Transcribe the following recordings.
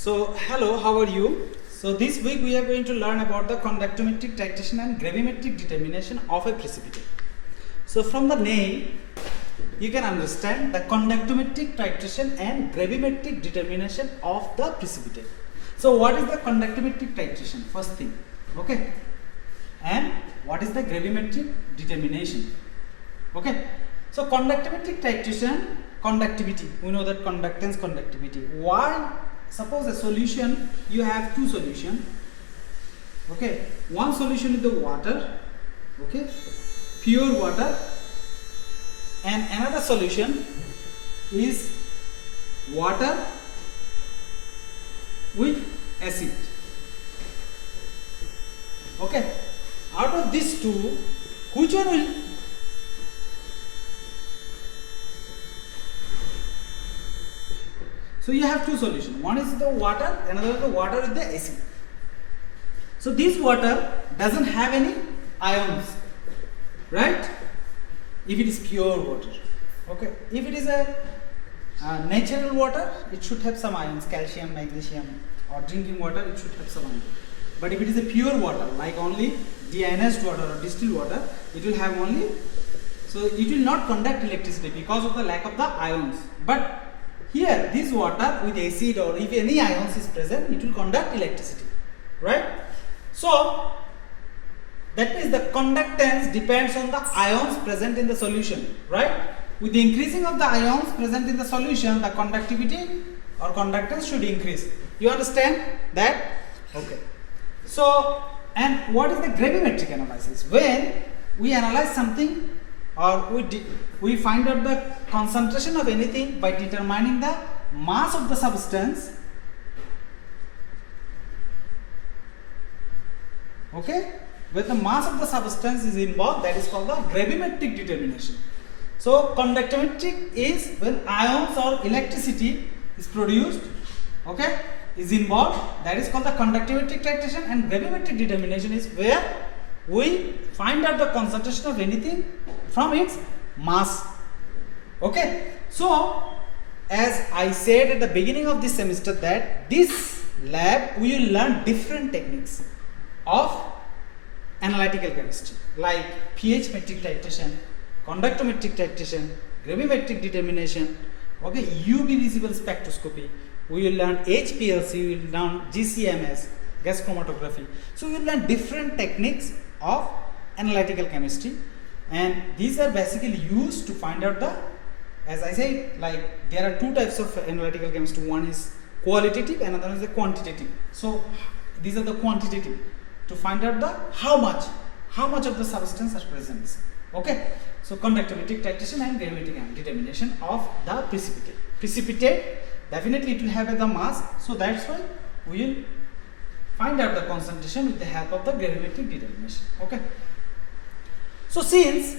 So hello, how are you? So this week we are going to learn about the conductometric titration and gravimetric determination of a precipitate. So from the name you can understand the conductometric titration and gravimetric determination of the precipitate. So what is the conductometric titration? First thing, okay, and what is the gravimetric determination? Okay, so conductometric titration, conductivity, we know that conductance, conductivity. Why? Suppose a solution, you have two solutions, okay, one solution is the water, okay, pure water, and another solution is water with acid. Okay, out of these two, which one will So you have two solutions. One is the water, another is the water with the acid. So this water doesn't have any ions, right? If it is pure water, okay. If it is a natural water, it should have some ions, calcium, magnesium, or drinking water, it should have some ions. But if it is a pure water, like only deionized water or distilled water, it will have only, so it will not conduct electricity because of the lack of the ions. But here, this water with acid or if any ions is present, it will conduct electricity, right? So, that means the conductance depends on the ions present in the solution, right? With the increasing of the ions present in the solution, the conductivity or conductance should increase. You understand that? Okay. So, and what is the gravimetric analysis? When we analyze something or we find out the concentration of anything by determining the mass of the substance, okay, when the mass of the substance is involved, that is called the gravimetric determination. So conductometric is when ions or electricity is produced, okay, is involved, that is called the conductometric titration, and gravimetric determination is where we find out the concentration of anything from its mass. Okay, so as I said at the beginning of this semester that this lab we will learn different techniques of analytical chemistry like pH metric titration, conductometric titration, gravimetric determination, okay, UV visible spectroscopy, we will learn HPLC, we will learn GCMS, gas chromatography. So we will learn different techniques of analytical chemistry, and these are basically used to find out the, as I said, like there are two types of analytical chemistry. One is qualitative, another is the quantitative. So these are the quantitative, to find out the how much of the substance are present. Okay, so conductometric titration and gravimetric determination of the precipitate. Precipitate definitely it will have the mass, so that's why we will find out the concentration with the help of the gravimetric determination. Okay. So since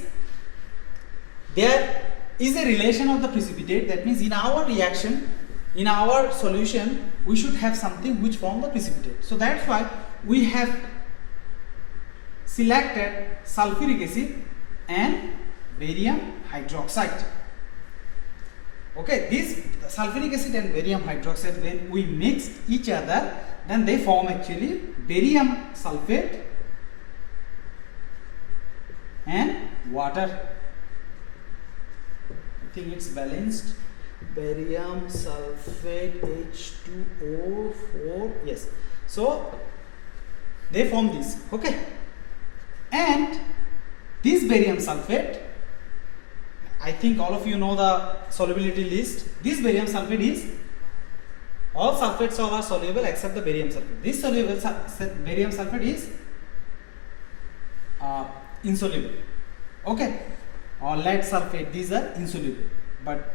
there is a relation of the precipitate, that means in our reaction, in our solution, we should have something which form the precipitate. So that's why we have selected sulfuric acid and barium hydroxide. Okay, this sulfuric acid and barium hydroxide, when we mix each other, then they form actually barium sulfate and water. I think it's balanced. Barium sulfate H2O4, yes. So they form this, okay, and this barium sulfate, I think all of you know the solubility list. This barium sulfate is, all sulfates all are soluble except the barium sulfate. This soluble barium sulfate is insoluble, okay, or lead sulfate, these are insoluble, but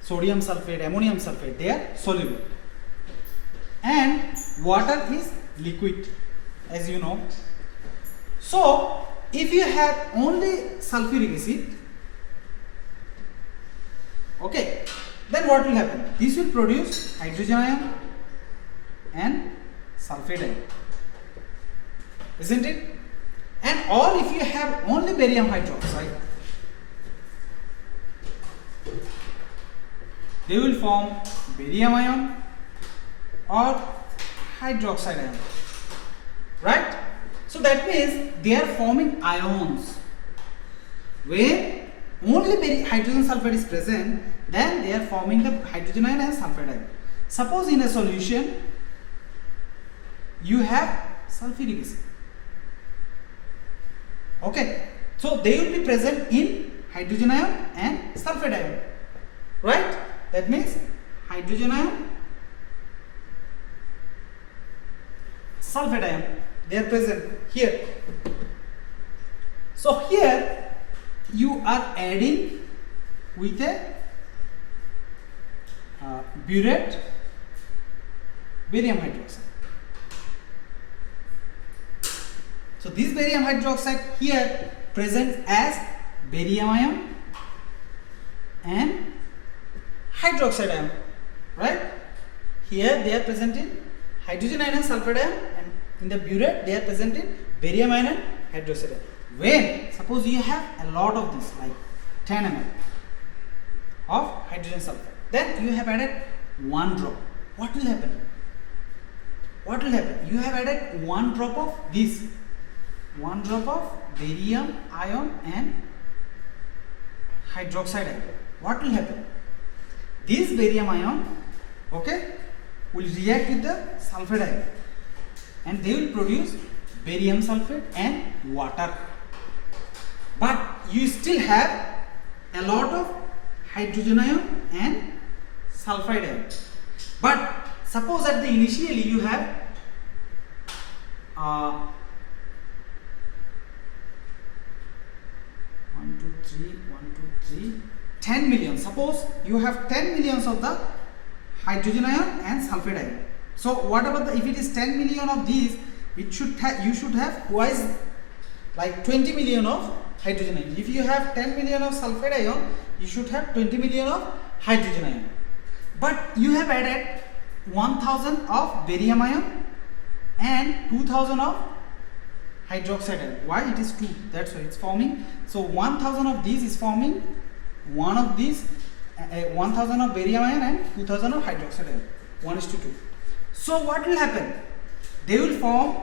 sodium sulfate, ammonium sulfate, they are soluble, and water is liquid, as you know. So if you have only sulfuric acid, okay, then what will happen? This will produce hydrogen ion and sulfate ion, isn't it? And or if you have only barium hydroxide, they will form barium ion or hydroxide ion, right? So that means they are forming ions. When only hydrogen sulfide is present, then they are forming the hydrogen ion and sulfide ion. Suppose in a solution you have sulfuric acid. Okay, so they will be present in hydrogen ion and sulfide ion, right? That means hydrogen ion, sulfide ion, they are present here. So here you are adding with a burette barium hydroxide. So this barium hydroxide here presents as barium ion and hydroxide ion, right? Here they are present in hydrogen ion and sulfide ion, and in the burette they are present in barium ion and hydroxide ion. When suppose you have a lot of this, like 10 ml of hydrogen sulfide, then you have added 1 drop. What will happen? What will happen? You have added 1 drop of this, 1 drop of barium ion and hydroxide ion. What will happen? This barium ion, okay, will react with the sulfide ion and they will produce barium sulfate and water. But you still have a lot of hydrogen ion and sulfide ion. But suppose at the initially you have 10 million. Suppose you have 10 millions of the hydrogen ion and sulfide ion. So what about the, if it is 10 million of these, it should you should have twice, like 20 million of hydrogen ion. If you have 10 million of sulfide ion, you should have 20 million of hydrogen ion. But you have added 1000 of barium ion and 2000 of hydroxide ion. Why? It is 2. That's why it's forming. So 1000 of these is forming one of these, 1000 of barium ion and 2000 of hydroxide ion. 1:2. So what will happen? They will form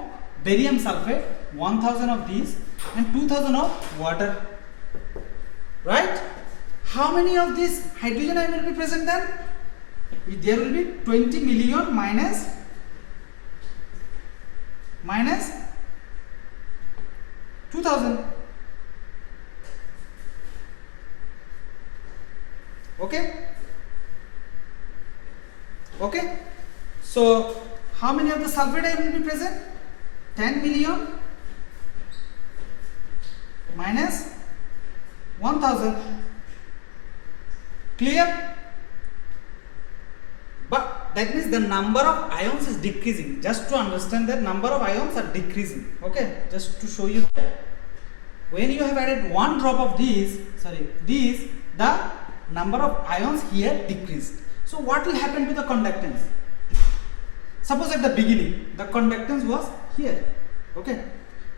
barium sulfate, 1000 of these and 2000 of water, right? How many of these hydrogen ion will be present then? There will be 20 million minus 2000. Okay? Okay? So how many of the sulfide ion will be present? 10 million minus 1000. Clear? But that means the number of ions is decreasing. Just to understand that number of ions are decreasing. Okay? Just to show you that. When you have added 1 drop of these, the number of ions here decreased. So what will happen to the conductance? Suppose at the beginning the conductance was here. Okay?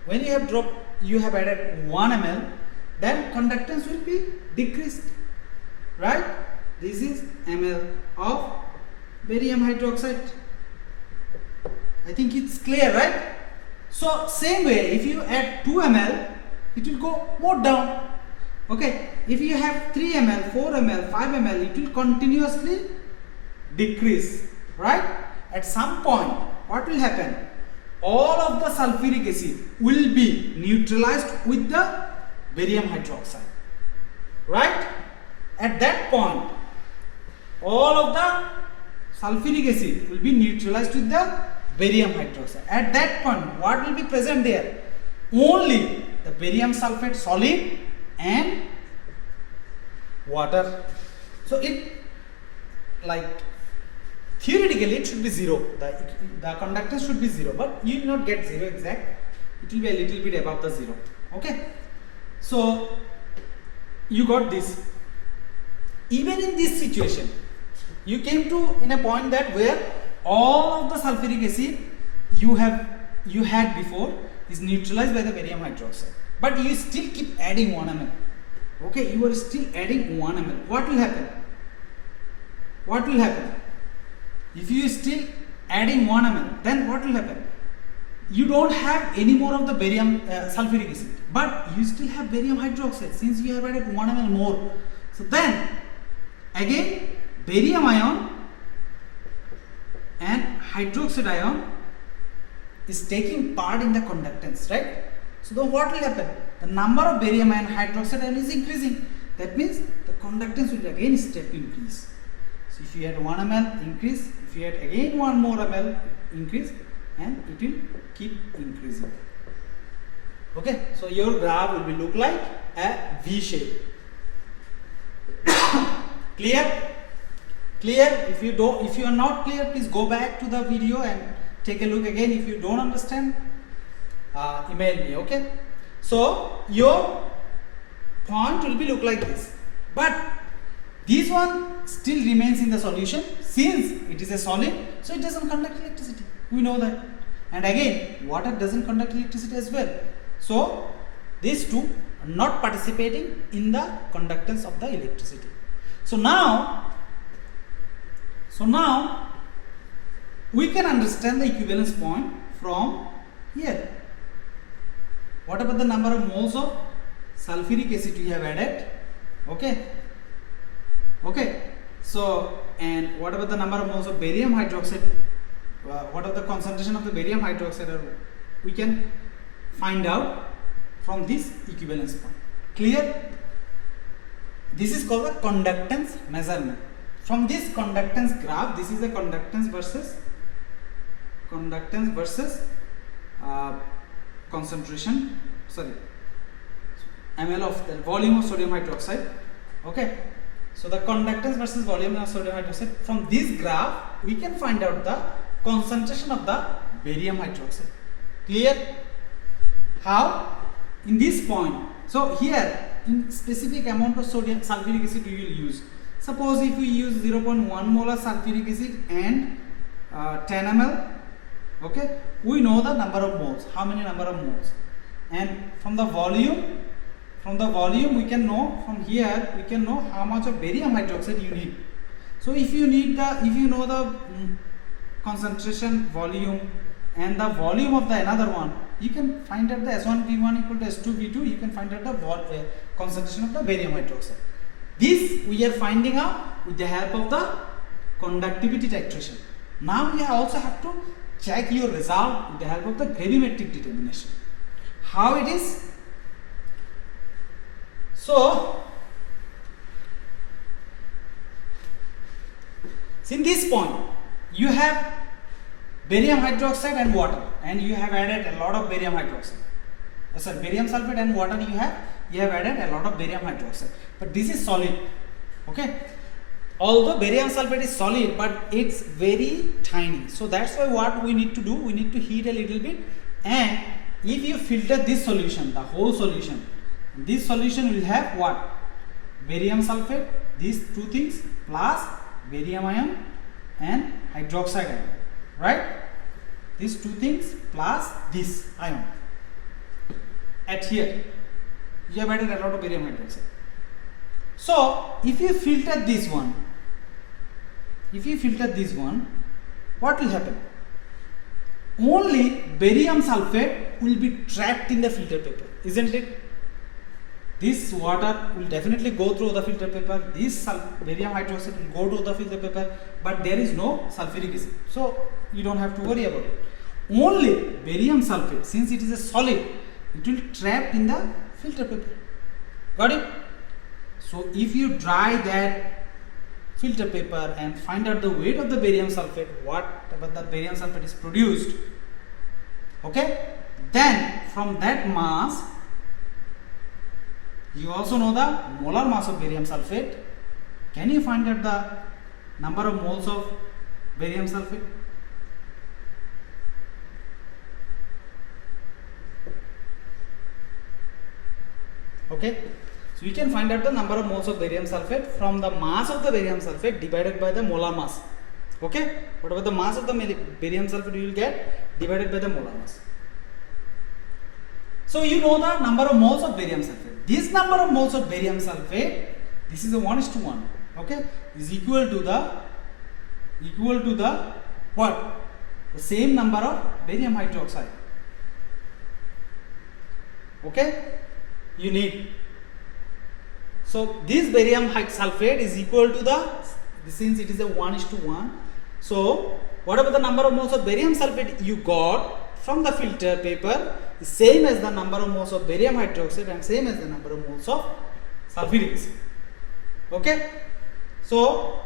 When you have added 1 ml, then conductance will be decreased. Right? This is ml of barium hydroxide. I think it's clear, right? So same way, if you add 2 ml, it will go more down. Okay? If you have 3 ml, 4 ml, 5 ml, it will continuously decrease. Right? At some point, what will happen? All of the sulfuric acid will be neutralized with the barium hydroxide. Right? At that point, all of the sulfuric acid will be neutralized with the barium hydroxide. At that point, what will be present there? Only the barium sulfate solid and water. So it, like, theoretically it should be 0. The conductance should be 0, but you will not get 0 exact. It will be a little bit above the 0. Okay? So you got this. Even in this situation, you came to in a point that where all of the sulfuric acid you had before is neutralized by the barium hydroxide, but you still keep adding 1 ml. Okay, you are still adding 1 ml. What will happen? What will happen? If you still adding 1 ml, then what will happen? You don't have any more of the barium sulfuric acid, but you still have barium hydroxide since you have added 1 ml more. So then again barium ion and hydroxide ion is taking part in the conductance, right? So then what will happen? The number of barium ion hydroxide ion is increasing. That means the conductance will again step increase. So if you had 1 ml increase, if you had again 1 more ml increase, and it will keep increasing. Okay, so your graph will be look like a V shape. Clear? Clear? If you are not clear, please go back to the video and take a look again. If you don't understand, email me. Okay, so your point will be look like this, but this one still remains in the solution since it is a solid, so it doesn't conduct electricity. We know that. And again, water doesn't conduct electricity as well. So these two are not participating in the conductance of the electricity. So now we can understand the equivalence point from here. What about the number of moles of sulfuric acid we have added? Okay. So, and what about the number of moles of barium hydroxide? What are the concentration of the barium hydroxide? We can find out from this equivalence point. Clear? This is called the conductance measurement. From this conductance graph, this is the conductance versus concentration, ml of the volume of sodium hydroxide. Okay, so the conductance versus volume of sodium hydroxide. From this graph we can find out the concentration of the barium hydroxide. Clear? How? In this point. So here in specific amount of sodium sulfuric acid we will use. Suppose if we use 0.1 molar sulfuric acid and 10 ml, okay, we know the number of moles, how many number of moles, and from the volume we can know, from here we can know how much of barium hydroxide you need. So if you know the concentration, volume, and the volume of the another one, you can find out the S1V1 equal to S2V2. You can find out the concentration of the barium hydroxide. This we are finding out with the help of the conductivity titration. Now we also have to check your result with the help of the gravimetric determination. How it is? So, in this point, you have barium hydroxide and water, and you have added a lot of barium hydroxide. Barium sulfate and water you have added a lot of barium hydroxide. But this is solid. Okay. Although barium sulfate is solid, but it's very tiny. So that's why what we need to do, we need to heat a little bit, and if you filter this solution, the whole solution, this solution will have what? Barium sulfate, these two things, plus barium ion and hydroxide ion, right? These two things plus this ion. At here, you have added a lot of barium hydroxide. So if you filter this one, what will happen? Only barium sulfate will be trapped in the filter paper, isn't it? This water will definitely go through the filter paper, this barium hydroxide will go to the filter paper, but there is no sulfuric acid, so you don't have to worry about it. Only barium sulfate, since it is a solid, it will trap in the filter paper. Got it? So if you dry that filter paper and find out the weight of the barium sulfate, whatever the barium sulfate is produced, okay, then from that mass, you also know the molar mass of barium sulfate. Can you find out the number of moles of barium sulfate? Okay, so we can find out the number of moles of barium sulfate from the mass of the barium sulfate divided by the molar mass. Okay, whatever the mass of the barium sulfate you will get divided by the molar mass. So you know the number of moles of barium sulfate. This number of moles of barium sulfate, this is a 1:1, okay, is equal to the what? the same number of barium hydroxide. Okay, you need. So this barium sulfate is equal to the, since it is a 1:1. So whatever the number of moles of barium sulfate you got from the filter paper is same as the number of moles of barium hydroxide and same as the number of moles of sulfuric acid. Okay, so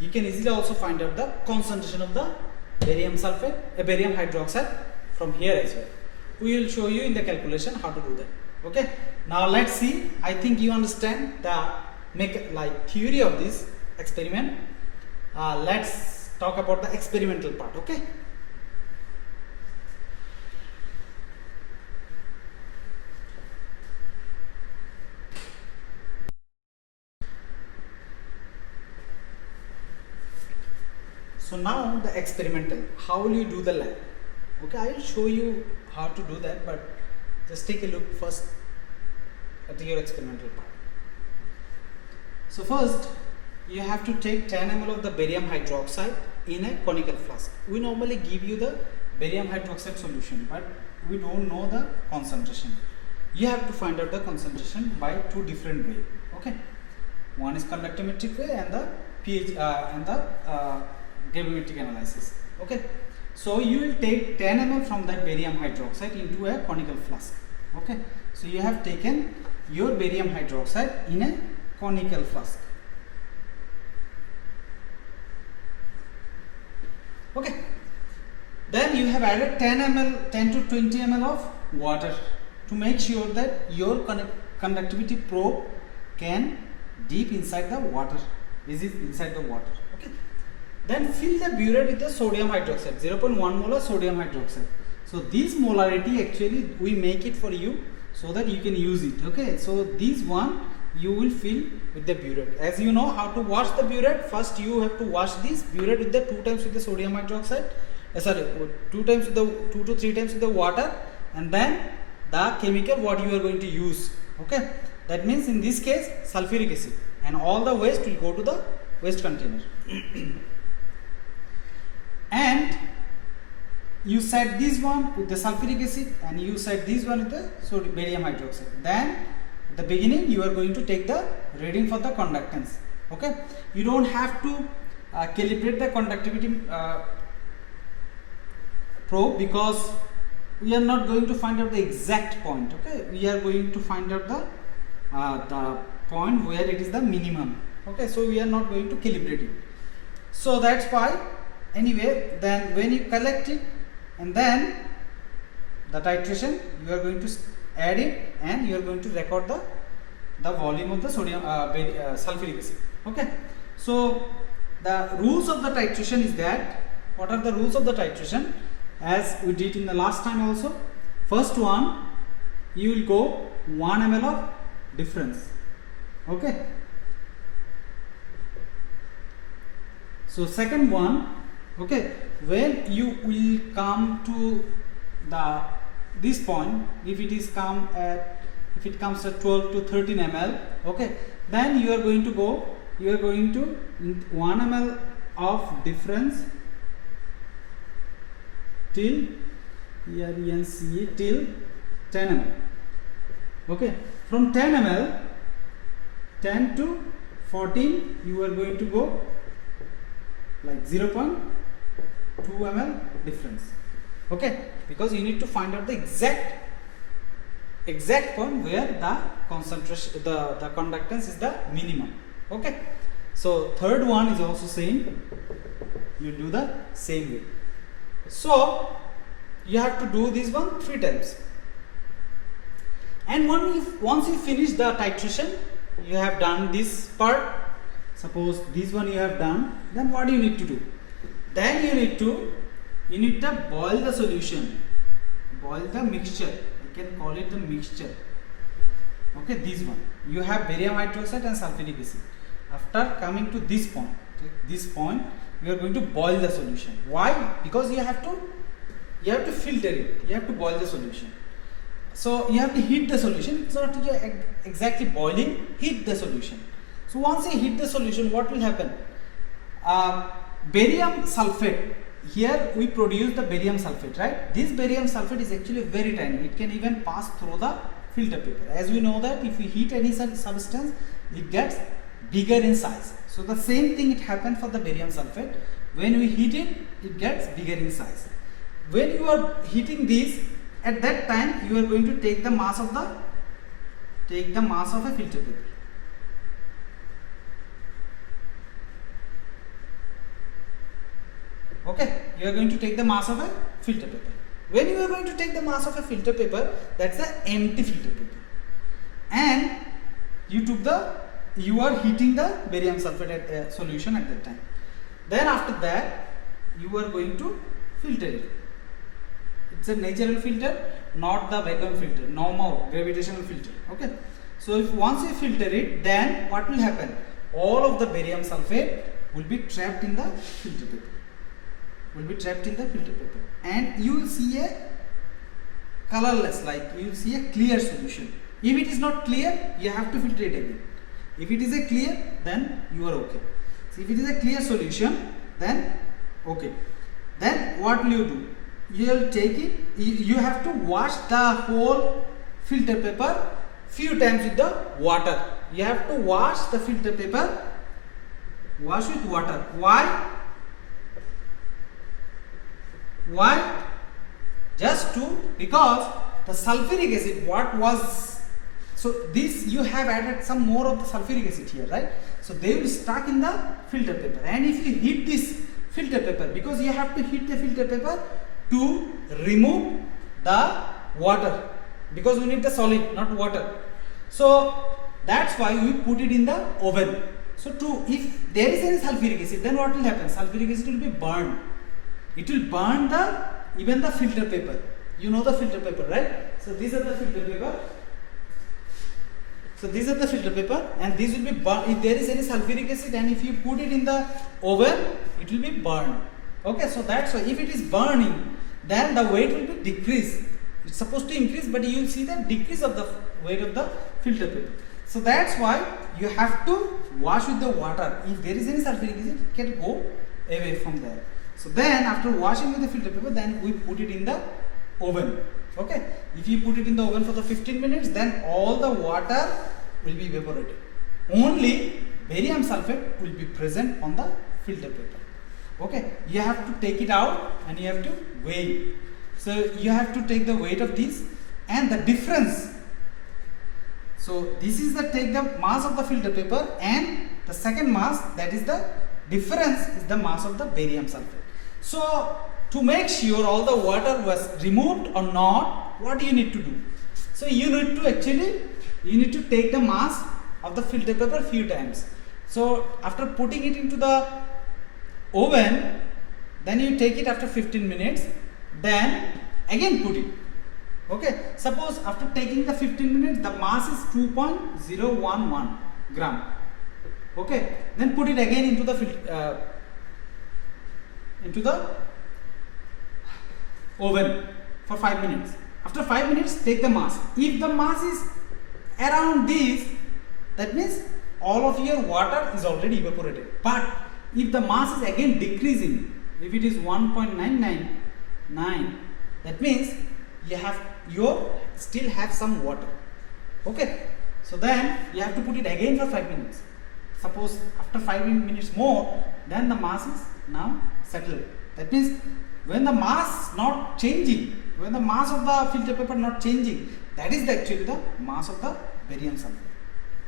you can easily also find out the concentration of the barium sulfate, barium hydroxide from here as well. We will show you in the calculation how to do that. Okay, now let's see. I think you understand the theory of this experiment. Let's talk about the experimental part. Okay. So now the experimental, how will you do the lab? Okay, I will show you how to do that, but just take a look first at your experimental part. So first you have to take 10 ml of the barium hydroxide in a conical flask. We normally give you the barium hydroxide solution, but we don't know the concentration. You have to find out the concentration by two different ways. Okay, one is conductometric way and the pH and the gravimetric analysis. Okay, so you will take 10 ml from that barium hydroxide into a conical flask. Okay, so you have taken your barium hydroxide in a conical flask. Okay, then you have added 10 to 20 ml of water to make sure that your conductivity probe can dip inside the water. This is inside the water. Okay, then fill the burette with the sodium hydroxide, 0.1 molar sodium hydroxide. So this molarity actually we make it for you so that you can use it. Okay, so this one you will fill with the burette. As you know how to wash the burette, first you have to wash this burette with the 2 times with the sodium hydroxide, 2 times with the 2 to 3 times with the water, and then the chemical what you are going to use. Okay, that means in this case sulfuric acid, and all the waste will go to the waste container. And you set this one with the sulfuric acid and you set this one with the barium hydroxide. Then at the beginning you are going to take the reading for the conductance. Okay, you don't have to calibrate the conductivity probe, because we are not going to find out the exact point. Okay, we are going to find out the point where it is the minimum. Okay, so we are not going to calibrate it. So that's why, anyway, then when you collect it and then the titration, you are going to add it and you are going to record the volume of the sodium sulfuric acid. Okay, so the rules of the titration is that, what are the rules of the titration? As we did in the last time also, first one you will go 1 ml of difference. Okay, so second one, okay, when you will come to this point, if it comes at 12 to 13 ml, okay, then you are going to 1 ml of difference till till 10 ml. Okay, from 10 ml, 10 to 14, you are going to go like 0.2 ml difference. Okay, because you need to find out the exact point where the concentration, the conductance is the minimum. Okay, so third one is also same, you do the same way. So you have to do this one 3 times, and once you finish the titration, you have done this part, suppose this one you have done, then what do you need to do? Then you need to boil the solution, boil the mixture. I can call it the mixture. Okay, this one you have barium hydroxide and sulfuric acid. After coming to this point, you are going to boil the solution. Why? Because you have to filter it, you have to boil the solution. So you have to heat the solution. It's not exactly boiling, heat the solution. So once you heat the solution, what will happen? Barium sulfate here we produce the barium sulfate, right? This barium sulfate is actually very tiny. It can even pass through the filter paper. As we know that if we heat any such substance, it gets bigger in size. So the same thing it happened for the barium sulfate. When we heat it, it gets bigger in size. When you are heating this, at that time you are going to take the mass of a filter paper. Okay, you are going to take the mass of a filter paper. When you are going to take the mass of a filter paper, that's the empty filter paper, and you are heating the barium sulfate solution at that time. Then after that, you are going to filter it. It's a natural filter, not the vacuum filter, no more gravitational filter. Okay, so if once you filter it, then what will happen? All of the barium sulfate will be trapped in the filter paper. And you will see a colorless, like you will see a clear solution. If it is not clear, you have to filter it again. If it is a clear, then you are okay. So if it is a clear solution, then okay. Then what will you do? You will take it. You have to wash the whole filter paper few times with the water. You have to wash the filter paper. Wash with water. Why? Because the sulfuric acid, so this you have added some more of the sulfuric acid here, right? So they will stuck in the filter paper, and if you heat this filter paper, because you have to heat the filter paper to remove the water, because we need the solid, not water. So that's why we put it in the oven. So if there is any sulfuric acid, then what will happen? Sulfuric acid will be burned. It will burn even the filter paper. You know the filter paper, right? So these are the filter paper. And these will be burned. If there is any sulfuric acid, and if you put it in the oven, it will be burned. Okay, so that's why if it is burning, then the weight will be decreased. It's supposed to increase, but you will see the decrease of the weight of the filter paper. So that's why you have to wash with the water. If there is any sulfuric acid, it can go away from there. So then after washing with the filter paper, then we put it in the oven. Okay, if you put it in the oven for the 15 minutes, then all the water will be evaporated. Only barium sulfate will be present on the filter paper. Okay, you have to take it out and you have to weigh. So you have to take the weight of this and the difference. So this is take the mass of the filter paper, and the second mass, that is the difference, is the mass of the barium sulfate. So to make sure all the water was removed or not, what do you need to do? So you need to take the mass of the filter paper few times. So after putting it into the oven, then you take it after 15 minutes, then again put it. Okay, suppose after taking the 15 minutes, the mass is 2.011 gram. Okay, then put it again into the oven for 5 minutes. After 5 minutes, take the mass. If the mass is around this, that means all of your water is already evaporated. But if the mass is again decreasing, if it is 1.999, that means you still have some water. Okay, so then you have to put it again for 5 minutes. Suppose after 5 minutes more, then the mass is now settled. That means when the mass not changing, when the mass of the filter paper not changing, that is actually the mass of the barium sulfate.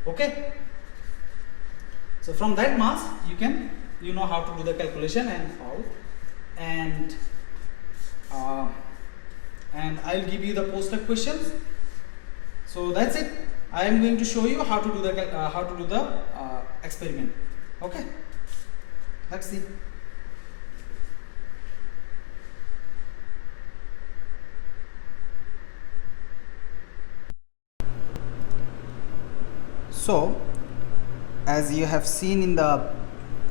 Okay, so from that mass you know how to do the calculation and how, and I'll give you the poster questions. So that's it. I am going to show you how to do the experiment. Okay, let's see. So as you have seen in the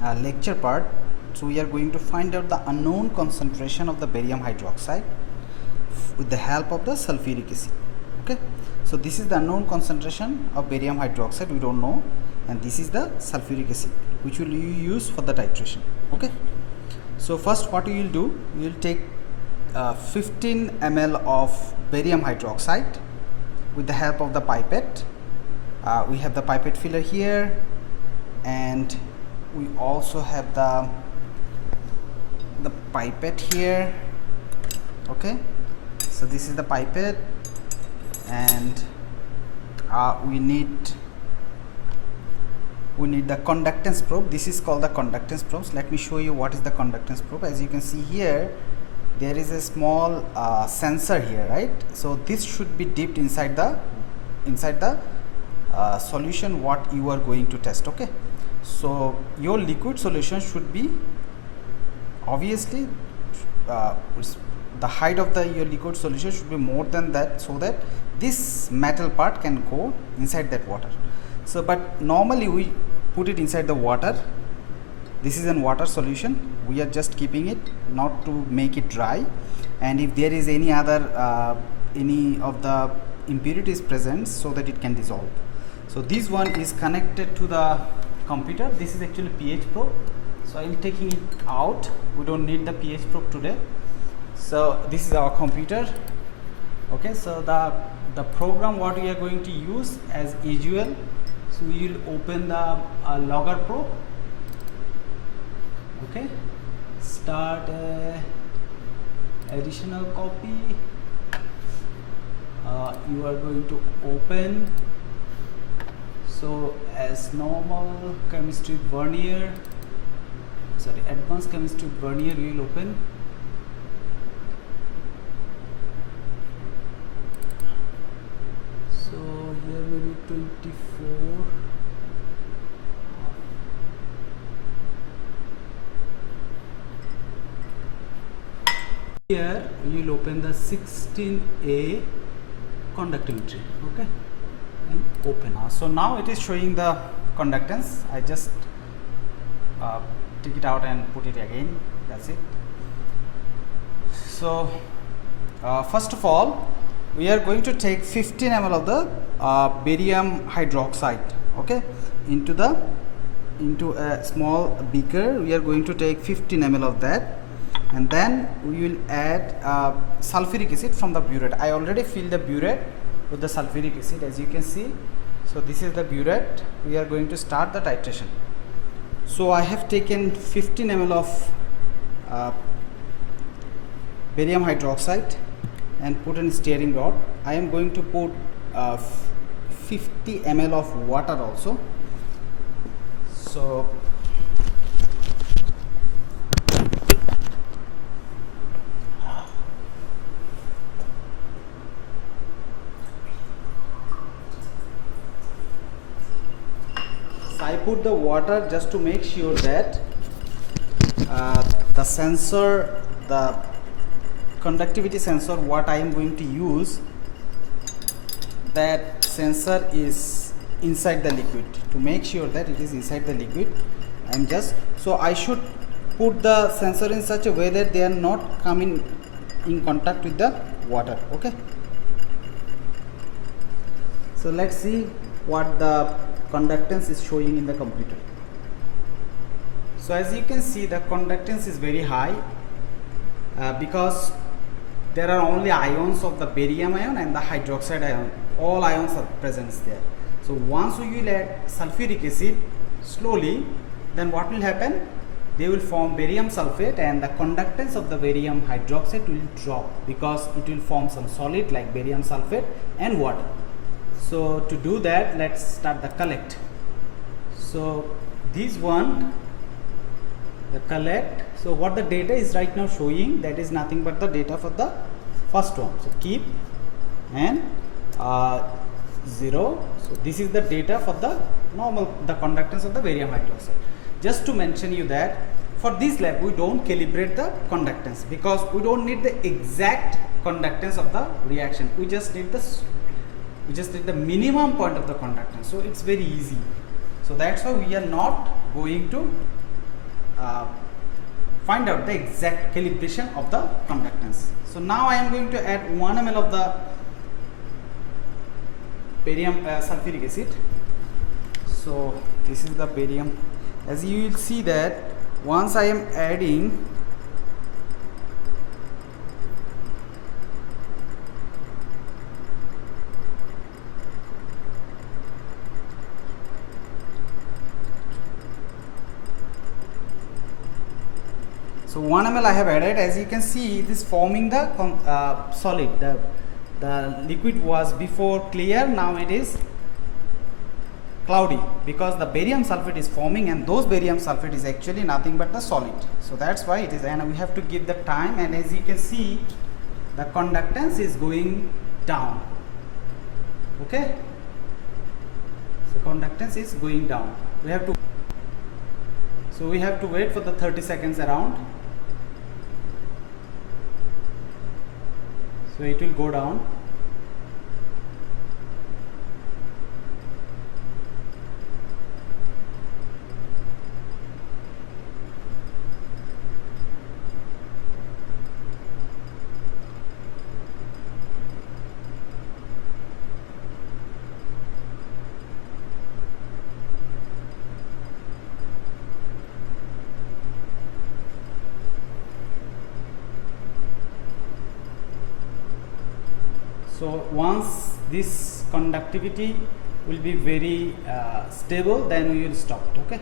lecture part, so we are going to find out the unknown concentration of the barium hydroxide with the help of the sulfuric acid. Okay, so this is the unknown concentration of barium hydroxide, we don't know, and this is the sulfuric acid which will you use for the titration. Okay, So first what you will do, you will take 15 ml of barium hydroxide with the help of the pipette. We have the pipette filler here, and we also have the pipette here. Okay, so this is the pipette, and we need the conductance probe. This is called the conductance probe. Let me show you what is the conductance probe. As you can see here, there is a small sensor here, right? So this should be dipped inside the solution what you are going to test. Okay, so your liquid solution should be obviously the height of your liquid solution should be more than that, so that this metal part can go inside that water. So but normally we put it inside the water. This is an water solution. We are just keeping it not to make it dry, and if there is any other any of the impurities present, so that it can dissolve. So this one is connected to the computer. This is actually pH probe, so I am taking it out. We don't need the pH probe today. So this is our computer. Okay, so the program what we are going to use as usual, so we will open the logger probe. Okay, start additional copy. You are going to open. So as normal, chemistry vernier, sorry, advanced chemistry vernier we will open. So here maybe 24. Here we will open the 16A conductimetry. Okay, and open. So now it is showing the conductance. I just take it out and put it again. That's it. So first of all, we are going to take 15 ml of the barium hydroxide. Okay, into a small beaker. We are going to take 15 ml of that, and then we will add sulfuric acid from the burette. I already filled the burette with the sulfuric acid, as you can see. So this is the burette. We are going to start the titration. So I have taken 15 ml of barium hydroxide and put in steering rod. I am going to put 50 ml of water also. So I put the water just to make sure that the sensor, the conductivity sensor what I am going to use, that sensor is inside the liquid. To make sure that it is inside the liquid, I am just, so I should put the sensor in such a way that they are not coming in contact with the water. Okay, so let's see what the conductance is showing in the computer. So as you can see, the conductance is very high because there are only ions of the barium ion and the hydroxide ion. All ions are present there. So once we will add sulfuric acid slowly, then what will happen? They will form barium sulfate, and the conductance of the barium hydroxide will drop because it will form some solid like barium sulfate and water. So to do that, let's start the collect. So this one, the collect. So what the data is right now showing, that is nothing but the data for the first one. So keep and 0. So this is the data for the normal, the conductance of the barium hydroxide. Just to mention you that for this lab we don't calibrate the conductance because we don't need the exact conductance of the reaction. We just need the minimum point of the conductance. So it's very easy. So that's why we are not going to find out the exact calibration of the conductance. So now I am going to add 1 ml of the barium sulfuric acid. So this is the barium. As you will see that once I am adding So 1 ml I have added. As you can see, it is forming the solid. The liquid was before clear, now it is cloudy because the barium sulfate is forming, and those barium sulfate is actually nothing but the solid. So that's why it is, and we have to give the time, and as you can see, the conductance is going down. Okay, so conductance is going down. We have to wait for the 30 seconds around. So it will go down. So once this conductivity will be very stable, then we will stop it. Okay.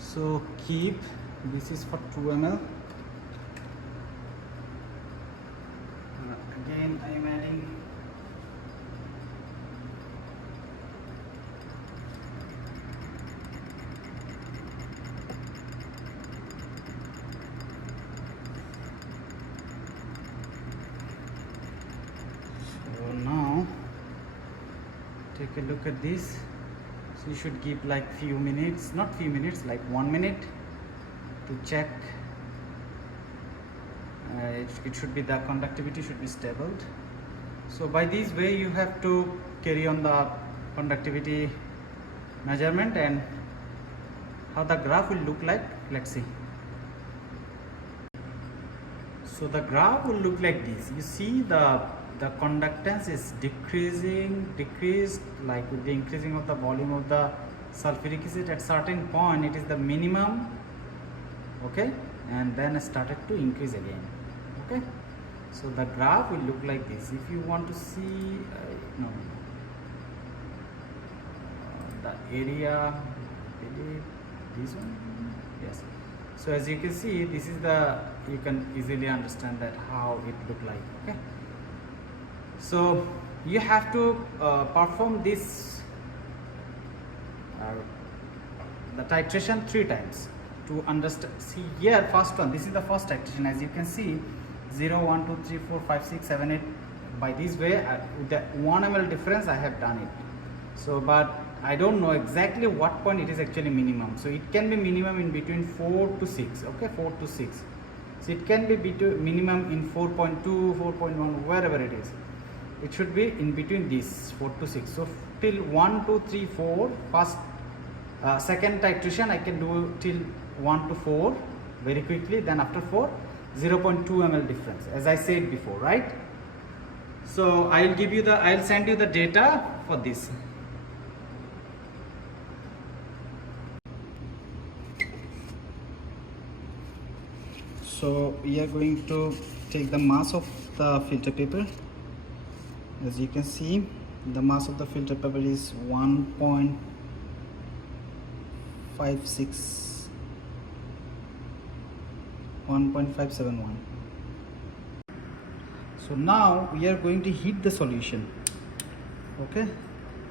So keep, this is for 2 ml. Again I am adding take a look at this. So you should give like few minutes, not few minutes, like 1 minute to check. It should be, the conductivity should be stable. So by this way you have to carry on the conductivity measurement, and how the graph will look like, let's see. So the graph will look like this. You see the conductance is decreased like with the increasing of the volume of the sulfuric acid. At certain point it is the minimum, okay, and then it started to increase again. Okay, so the graph will look like this. If you want to see the area, this one, yes. So as you can see, this is the, you can easily understand that how it look like. Okay, so you have to perform this the titration 3 times to understand. See here, first one, this is the first titration. As you can see, 0 1 2 3 4 5 6 7 8, by this way with the 1 ml difference I have done it. So but I don't know exactly what point it is actually minimum. So it can be minimum in between 4 to 6. Okay, 4 to 6. So it can be between minimum in 4.2, 4.1, wherever it is. It should be in between these 4 to 6. So till 1 2 3 4, first second titration I can do till 1 to 4 very quickly. Then after 4, 0.2 ml difference, as I said before, right? So I'll send you the data for this. So we are going to take the mass of the filter paper. As you can see, the mass of the filter paper is 1.571. So now we are going to heat the solution. Okay,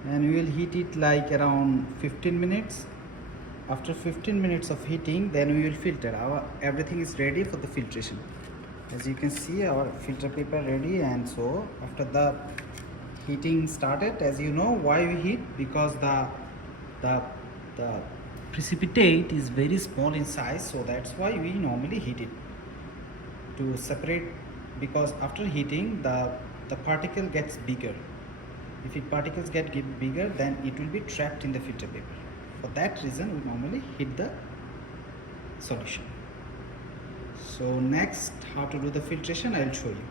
and we will heat it like around 15 minutes. After 15 minutes of heating, then we will filter. Everything is ready for the filtration. As you can see, our filter paper ready. And so after the heating started, as you know why we heat, because the precipitate is very small in size, so that's why we normally heat it to separate, because after heating the particle gets bigger. If particles get bigger, then it will be trapped in the filter paper. For that reason we normally heat the solution. So next, how to do the filtration, I will show you.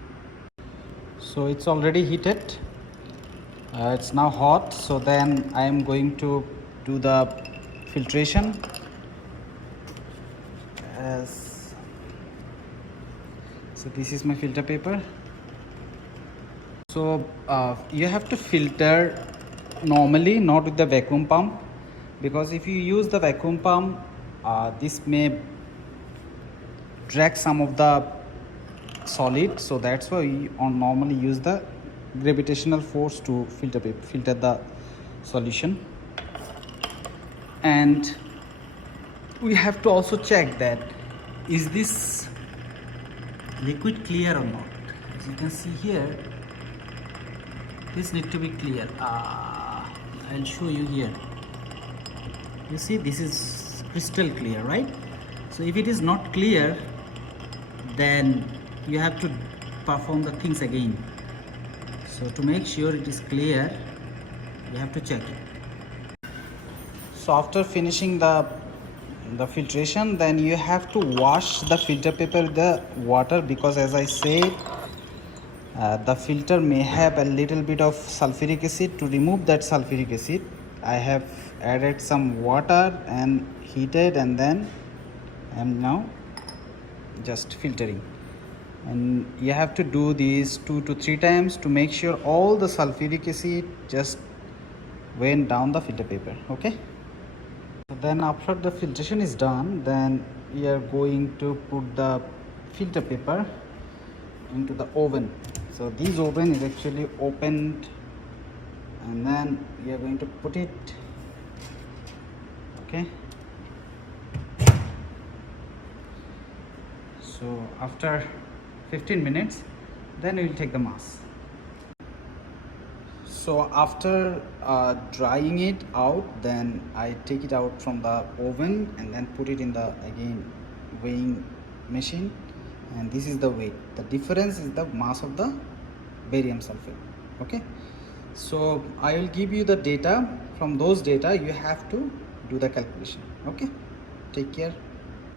So it's already heated, it's now hot. So then I am going to do the filtration. So this is my filter paper. So you have to filter normally, not with the vacuum pump, because if you use the vacuum pump, this may drag some of the solid, so that's why we normally use the gravitational force to filter the solution. And we have to also check that is this liquid clear or not. As you can see here, this need to be clear. I'll show you here. You see, this is crystal clear, right? So if it is not clear, then you have to perform the things again. So to make sure it is clear, you have to check it. So after finishing the filtration, then you have to wash the filter paper with the water, because as I said, the filter may have a little bit of sulfuric acid. To remove that sulfuric acid, I have added some water and heated, and then I am now just filtering. And you have to do this 2 to 3 times to make sure all the sulfuric acid just went down the filter paper. Okay, so then after the filtration is done, then we are going to put the filter paper into the oven. So this oven is actually opened, and then we are going to put it. Okay, so after 15 minutes, then we will take the mass. So after drying it out, then I take it out from the oven and then put it in the weighing machine, and this is the weight. The difference is the mass of the barium sulfate. Okay, so I will give you the data. From those data you have to do the calculation. Okay, take care.